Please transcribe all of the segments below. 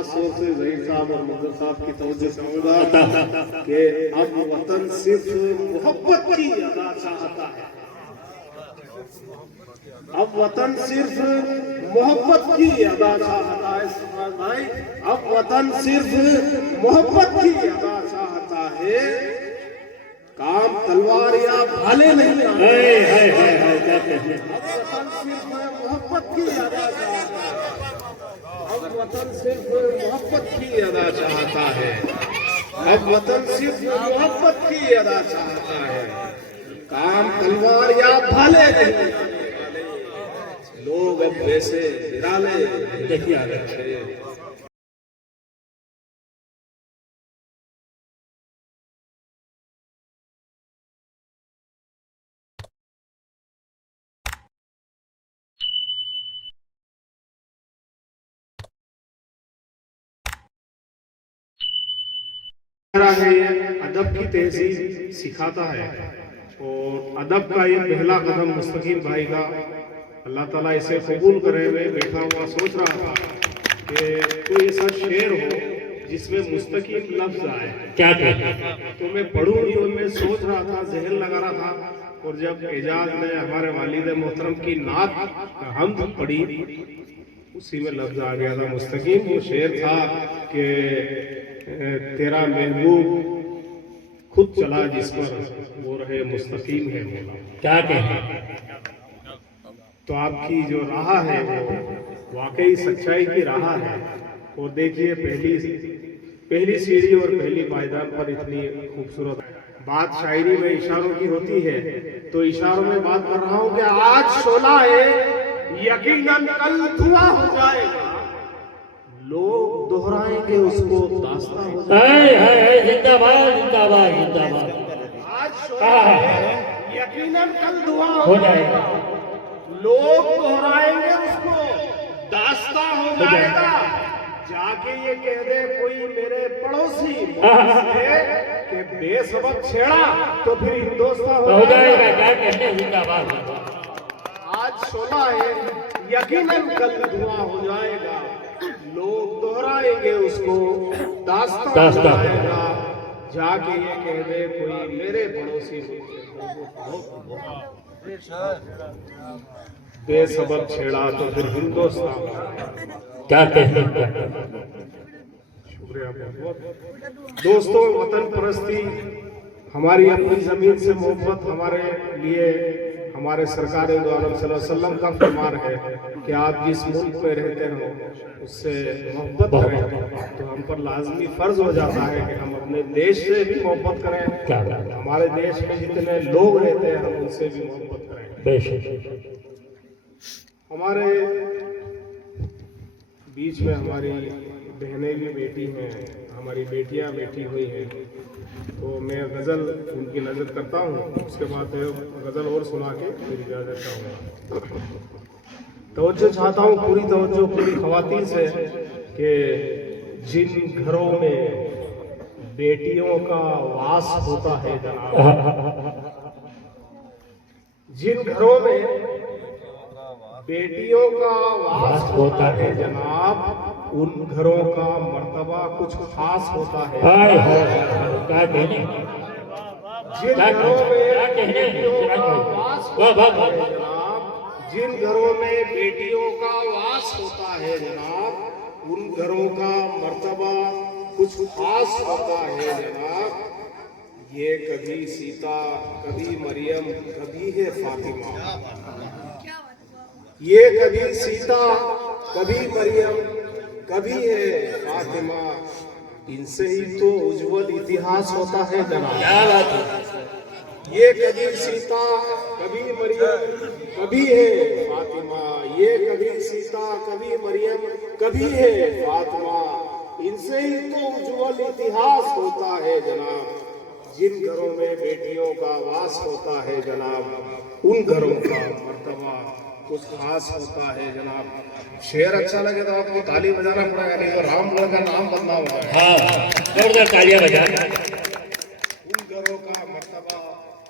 खास तौर से ज़हीर साहब और मंजर साहब की तवज्जो चाहूंगा कि अब वतन सिर्फ मोहब्बत की अदा चाहता है। अब वतन सिर्फ मोहब्बत की अदा चाहता है सरफराज भाई, अब वतन सिर्फ मोहब्बत की अदा चाहता है। काम तलवार या भाले नहीं आते। अब वतन सिर्फ मोहब्बत की अदा चाहता है। अब वतन सिर्फ मोहब्बत की अदा चाहता है। अब वतन सिर्फ मोहब्बत की अदा चाहता है। काम तलवार या भाले नहीं। लोग अब वैसे निराले नहीं आ रहे। है ये अदब की तहजीब सिखाता है और अदब का ये पहला कदम मुस्तकीम भाई का अल्लाह ताला इसे कबूल करे। मैं बैठा हुआ सोच रहा था कि कोई ऐसा शेर हो जिसमें मुस्तकीम लफ्ज आए, क्या तो मैं पढ़ूं तो मैं सोच रहा था, जहन लगा रहा था। और जब एजाज ने हमारे वालिद मोहतरम की नात हमद पढ़ी उसी में लफ्ज आ गया था मुस्तकीम। वो शेर था कि तेरा महबूब खुद चला जिस पर वो रहे मुस्तकीम है मौला। क्या कहें? तो आपकी जो राह है वो वाकई सच्चाई की राह है। और देखिए पहली सीढ़ी और पहली पायदान पर इतनी खूबसूरत बात शायरी में इशारों की होती है, तो इशारों में बात कर रहा हूँ कि आज शोला है यकीनन कल धुआं हो जाएगा। लोग दोहराएंगे उसको दास्तां हो जाएगा। जिंदाबाद जिंदाबाद जिंदाबाद। आज शोला है यकीनन कल धुआं हो जाएगा। लोग दोहराएंगे उसको दास्तां हो जाएगा। जाके ये कह दे कोई मेरे पड़ोसी कि बेसबब छेड़ा तो फिर हिंदुस्तान हो जाएगा। क्या कहते हैं? जिंदाबाद। आज शोला है यकीनन कल धुआं हो जाएगा। लोग दोहराएंगे उसको दास्तां हो जाएगा। जाके ये कह दे कोई मेरे पड़ोसी बेसबब छेड़ा तो फिर हिंदुस्तान। क्या कहते हैं? शुक्रिया बहुत। दोस्तों, वतन परस्ती हमारी अपनी जमीन से मोहब्बत हमारे लिए हमारे सरकार दो आलम सल्लल्लाहु अलैहि वसल्लम का फरमान है कि आप जिस मुल्क में रहते हो उससे मोहब्बत करें। तो हम पर लाजमी फर्ज हो जाता है कि हम अपने देश से भी मोहब्बत करें। हमारे देश में जितने लोग रहते हैं हम उनसे भी मोहब्बत करें। हमारे बीच में हमारी बहनें भी बैठी हैं, हमारी बेटियां बैठी हुई हैं। तो मैं गज़ल उनकी नज़र करता हूँ, उसके बाद गज़ल और सुना के फिर इजाज़त चाहूँगा। तवज्जो चाहता हूँ, पूरी तवज्जो पूरी ख़वातीन से कि जिन घरों में बेटियों का वास होता है जनाब, जिन घरों में बेटियों का वास होता है जनाब, उन घरों का मर्तबा कुछ खास होता है। जिन घरों में बेटियों का वास होता है जनाब, जिन घरों में बेटियों का वास होता है जनाब, उन घरों का मर्तबा कुछ खास होता है जनाब। ये कभी सीता, कभी मरियम, कभी है फातिमा। ये कभी सीता, कभी मरियम, कभी है फातिमा। इनसे ही तो उज्जवल इतिहास होता है जनाब। ये कभी सीता, कभी मरियम, कभी है फातिमा। ये कभी सीता, कभी मरियम, कभी है फातिमा। इनसे ही तो उज्जवल इतिहास होता है जनाब। जिन घरों में बेटियों का वास होता है जनाब, उन घरों का मर्तबा कुछ खास होता है जनाब। शेर अच्छा लगे तो आपको ताली बजाना पड़ेगा, नहीं तो रामगढ़ का नाम बदनाम होगा। जोरदार तालियां बजाना। उन घरों का मर्तबा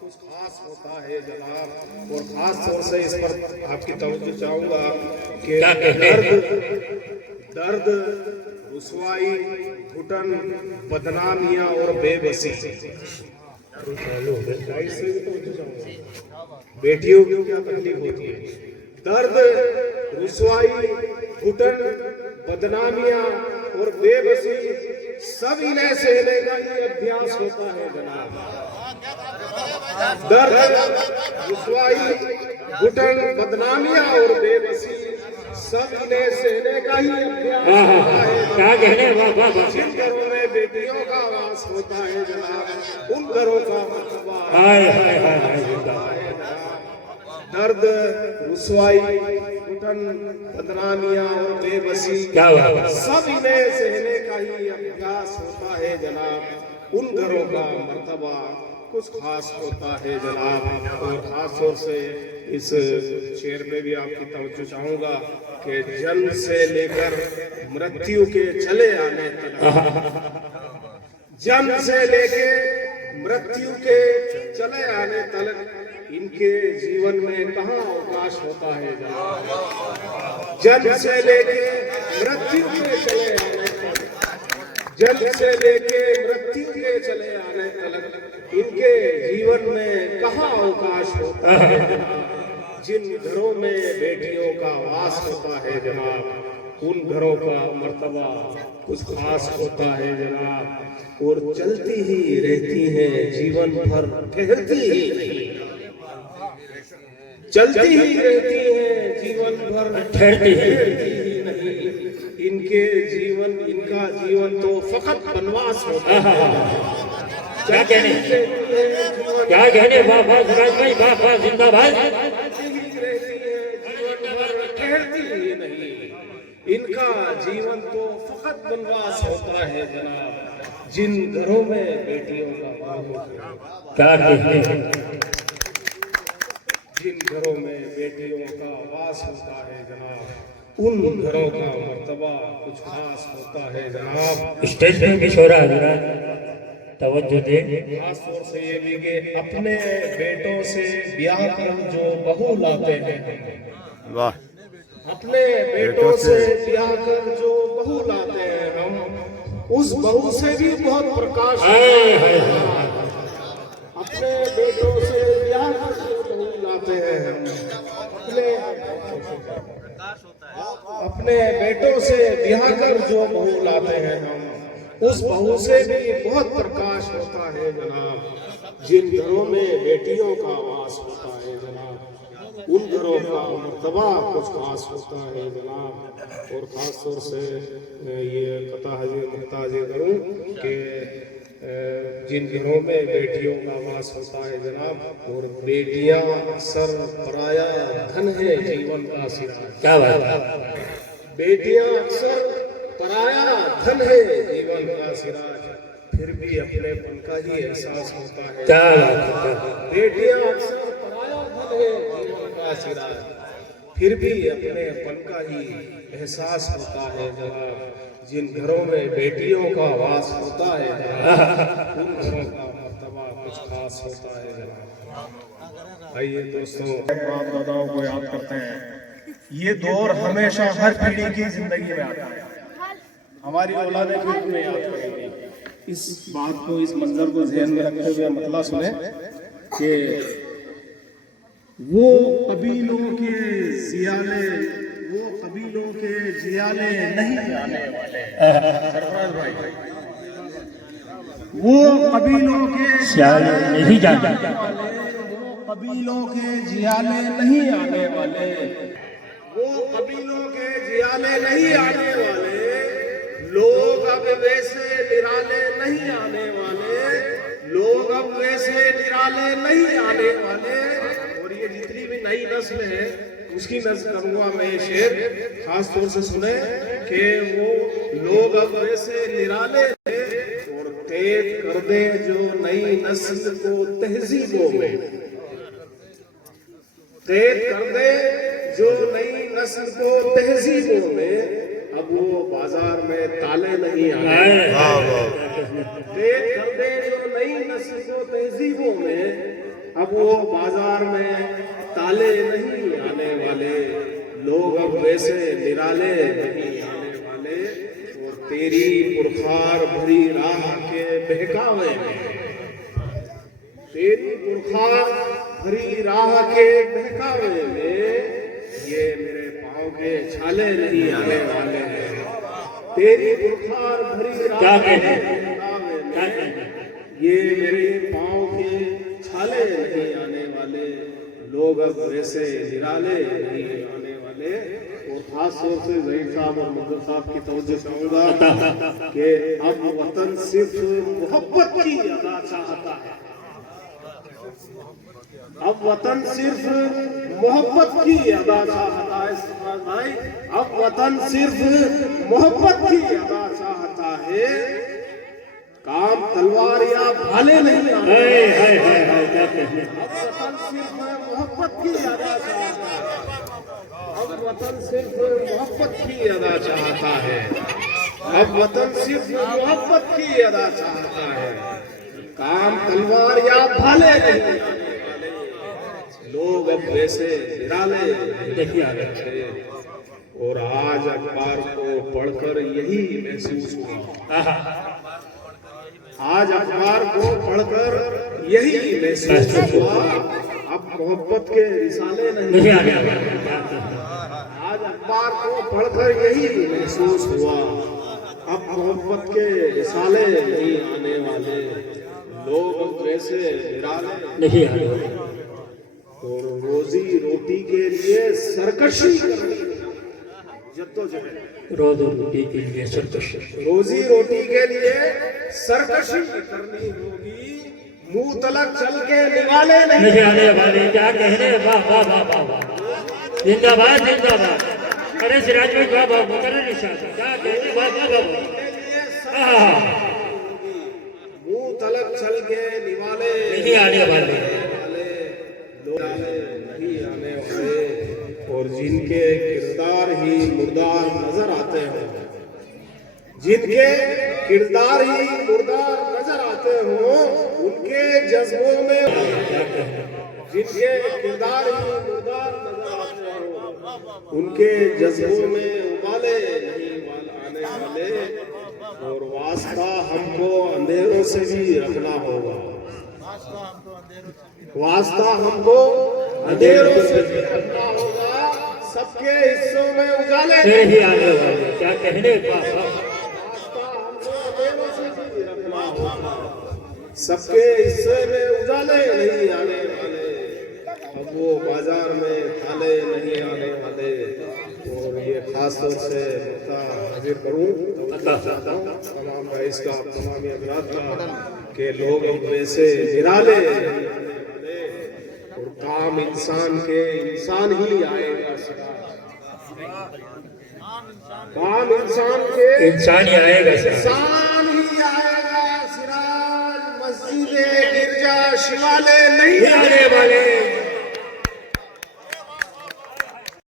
कुछ खास होता है जनाब। और खास तौर से इस पर आपकी तवज्जो चाहूंगा कि दर्द रुसवाई, घुटन, बदनामियां और बेबसी। बेटियों को क्या तकलीफ होती है? दर्द, रुसवाई, घुटन, बदनामियां और बेबसी सब इन्हें सहने का ही अभ्यास होता है जनाब। दर्द, रुसवाई, घुटन, बदनामियां और बेबसी सब इन्हें सहने का ही अभ्यास होता है। क्या कहने वाह। जिन घरों में बेटियों का वास होता है जनाब, उन घरों का मर्तबा दर्द, रुसवाई, घुटन, बदनामियां और बेबसी क्या बात। सब इन्हें सहने का ही अभ्यास होता है जनाब। उन घरों का मर्तबा कुछ खास होता है जनाब। और खास तौर से इस शेर पे भी आपकी तवज्जो चाहूंगा कि जन्म से लेकर मृत्यु के चले आने तक, जन्म से लेके मृत्यु के चले आने तक इनके जीवन में कहाँ अवकाश होता है जनाब। जन्म से लेके मृत्यु के चले आने तक, जन्म से लेके मृत्यु के चले आने तक इनके जीवन में कहाँ अवकाश होता है। जिन घरों में बेटियों का वास होता है जनाब, उन घरों का मर्तबा कुछ खास होता है जनाब। और चलती ही रहती है जीवन भर, ठहरती ही नहीं, चलती ही रहती है जीवन भर, ठहरती ही नहीं। इनके जीवन, इनका जीवन तो फकत बनवास होता है। क्या कहने वाह सुराज भाई, वाह जिंदाबाद। ठहरती ही नहीं, इनका जीवन तो फकत बनवास होता है जनाब। जिन घरों में बेटियों का क्या कहने, जिन घरों में बेटियों का वास होता है जनाब, उन घरों का मर्तबा कुछ खास होता है जनाब। स्टेज पे भी शोरा है, तवज्जो दे। खास तौर से ये भी कि अपने बेटों से ब्याह कर जो बहू लाते हैं, वाह, अपने बेटों से ब्याह कर जो बहू लाते हैं हम, उस बहू से भी बहुत प्रकाश अपने बेटों से ब्याह कर जो बहू लाते हैं हम, अपने बेटों से ब्याह कर जो बहू लाते हैं हम, उस बहू से भी बहुत प्रकाश होता है जनाब। जिन घरों में बेटियों का वास होता है जनाब, उन घरों का मर्तबा कुछ खास होता है जनाब। और ख़ास तौर से ये कथा मुहताज करूँ कि जिन घरों में बेटियों का वास होता है जनाब, और बेटियां अक्सर पराया धन है जीवन का सिरा। क्या बात। बेटियां अक्सर पराया धन है जीवन का सिराज, फिर भी अपनेपन का ही एहसास होता है। क्या बात। बेटियां अक्सर पराया धन है जीवन का सिराज, फिर भी अपनेपन का ही एहसास होता है जनाब। जिन घरों में बेटियों का वास होता है जनाब, उन घरों का मर्तबा कुछ खास होता है जनाब। आइए दोस्तों, बाप दादाओं को याद करते हैं। ये दौर हमेशा हर पीढ़ी की जिंदगी में आता है। हमारी औलादें फिर हमें याद करेंगी। इस बात को, इस मंजर को ध्यान में रखते हुए मतलब सुने कि वो कबीलों के जियाले, वो कबीलों के जियाले नहीं आने वाले। सरफराज भाई, वो कबीलों के जियाले नहीं जाने वाले, वो कबीलों के जियाले नहीं आने वाले, वो कबीलों के जियाले नहीं आने वाले। लोग अब वैसे निराले नहीं आने वाले, लोग अब वैसे निराले नहीं आने वाले। और ये जितनी भी नई नस्ल है उसकी नस्ल करूंगा मैं ये शेर, खास तौर से सुने कि वो लोग अब वैसे निराले हैं और तेज कर दे जो नई नस्ल को तहजीबों में, तेज कर दे जो नई नस्ल को तहजीबों में। अब वो बाजार में ताले नहीं आने, तेज कर दे जो नई नस्ल को तहजीबों में। अब वो बाजार में ताले नहीं आने वाले, लोग अब वैसे निराले नहीं आने वाले। और तेरी पुरखार भरी राह के बहकावे में, तेरी पुरखार भरी राह के बहकावे में ये मेरे पाँव के छाले नहीं आने वाले हैं। तेरी पुरखार भरी राह के बहकावे में ये मेरे पाँव के छाले नहीं आने वाले, लोग अब वैसे निराले नहीं आने वाले। और खास तौर से जहीर साहब और मंजर साहब की तवज्जो चाहूंगा कि अब वतन सिर्फ मोहब्बत की अदा चाहता है, अब वतन सिर्फ मोहब्बत की अदा चाहता है सरफराज भाई, अब वतन सिर्फ मोहब्बत की अदा चाहता है। काम तलवार या भाले नहीं आने, अब वतन सिर्फ मोहब्बत की अदा चाहता है, अब वतन सिर्फ मोहब्बत की अदा चाहता है, अब वतन सिर्फ मोहब्बत की अदा चाहता है। काम तलवार या भाले नहीं, लोग अब वैसे निराले नहीं आ रहे। और आज अखबार को पढ़कर यही महसूस हुआ, आज अखबार को पढ़कर यही महसूस हुआ, अब मोहब्बत के रिसाले नहीं आ रहे। आज अखबार को पढ़कर यही महसूस हुआ, अब मोहब्बत के रिसाले नहीं आने वाले, लोग वैसे निराले नहीं आ रहे। और रोजी रोटी के लिए सरकशी करनी, जद्दोजहद, रोजी के लिए सरकशी, रोजी रोटी के लिए सरकशी करनी होगी। मुंह तलक चल के निवाले नहीं आने वाले। क्या कहने, वाह वाह वाह वाह वाह, जिंदाबाद जिंदाबाद। अरे सिराज भाई वाह वाह, मुकर्रर निशान, क्या कहने, वाह वाह वाह। मुंह तलक चल के निवाले नहीं आने वाले, नहीं आने वाले। और जिनके किरदार ही मुर्दार नजर आते हो, जिनके किरदार ही मुर्दार नजर आते हो, उनके जज्बों में, जिनके किरदार ही मुर्दार नजर आते हो, उनके जज्बों में उबाले नहीं आने वाले। और वास्ता हमको अंधेरों से भी रखना होगा, वास्ता हमको अंधेरों से भी रखना होगा। सबके हिस्सों में उजाले नहीं आने वाले। क्या कहने, वाह वाह। वास्ता हमको अंधेरों से भी रखना होगा, सबके हिस्से में उजाले नहीं आने वाले। अब वो बाजार में ताले नहीं आने वाले। और ये खास तौर से हाजिर करूँ तमाम रईस का, तमाम हजरात का, के लोग अब वैसे निराले और काम इंसान के इंसान ही आएगा, काम इंसान के इंसान ही आएगा, इंसान ही आएगा। सिराज मस्जिद गिरजा शिवाले नहीं आने वाले।